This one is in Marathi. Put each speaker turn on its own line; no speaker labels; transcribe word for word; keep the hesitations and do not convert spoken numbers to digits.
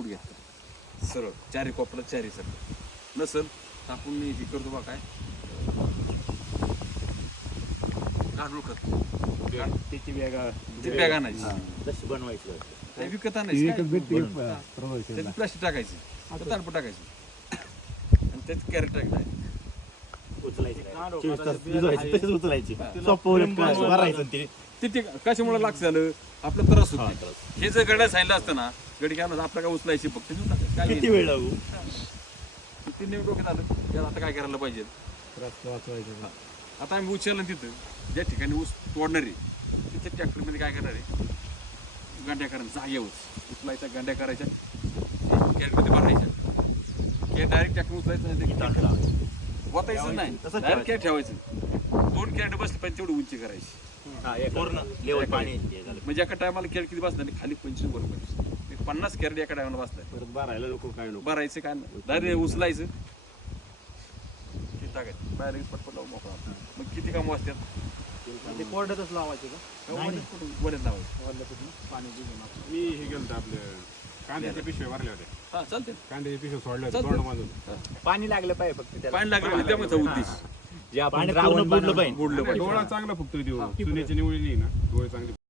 घ्यायचं सरळ चारी कोपरा चारी सरळ नसल तर आपण हे करतो बा काय गांडूळ खत
त्याची वेगळा
ते बॅग आणायची
तशी बनवायची
ते विकत आणायची त्याची प्लास्टिक टाकायची तारपं टाकायची आणि त्यात कॅरेट टाकायचं
उचलायची चोवीस तास भिजवायची तशीच उचलायची सोपं भरायचं ते
तिथे कशामुळे लागतं झालं आपला त्रास होतो हे जर गड्या सांगितलं असतं ना गडी काय आपल्याला काय उचलायची फक्त देऊन टाकायचं. काय
किती वेळ लागू
ते नेमकं डोक्यात आलं याला आता काय करायला पाहिजे
वाचवायचं
आता आम्ही उचललं तिथं ज्या ठिकाणी ऊस तोडणार आहे तिथे ट्रॅक्टरमध्ये काय करणार आहे गांड्या करायच्या जागेवर उचलायच्या गांड्या करायच्या कॅरेटमध्ये भरायच्या कॅरेट डायरेक्ट ट्रॅक्टर उचलायचं वतायचं नाही डायरेक्ट कॅरेट ठेवायचं दोन कॅरेट बसले पण तेवढी उंची करायची
पूर्ण लेवल पाणी
म्हणजे एका टायमाला कॅरेट किती बसणार खाली पंचवीस वर पंचवीस पन्नास कॅरेट एका टायमाला बसतात
परत भरायला लोक काय नको
भरायचं काय नाही डायरेक्ट उचलायचं ते टाकायचं बाहेर पटपट लावून मोकळा मग किती कामं असतात
ते कोरड्यातच लावायचे का
वड्यात लावायचं
पाणी भिजून
मी हे गेलो आपलं कांद्याच्या पिशव्या भरल्या होत्या
हा चालते
कांद्याच्या पिशव्या सोडल्या होत्या
चालतंय.
तोंड बांधून
पाणी लागलं पाहिजे फक्त त्याला
पाणी लागलं पाहिजे त्यामुळे उद्देश
जे आपण
पाणी
द्रावण
पूर्ण बुडलं
बनवलं.
पाहिजे
बुडलं पाहिजे
डोळा चांगला फुगतो देऊ सुनेची निवळी नाही ना डोळे चांगले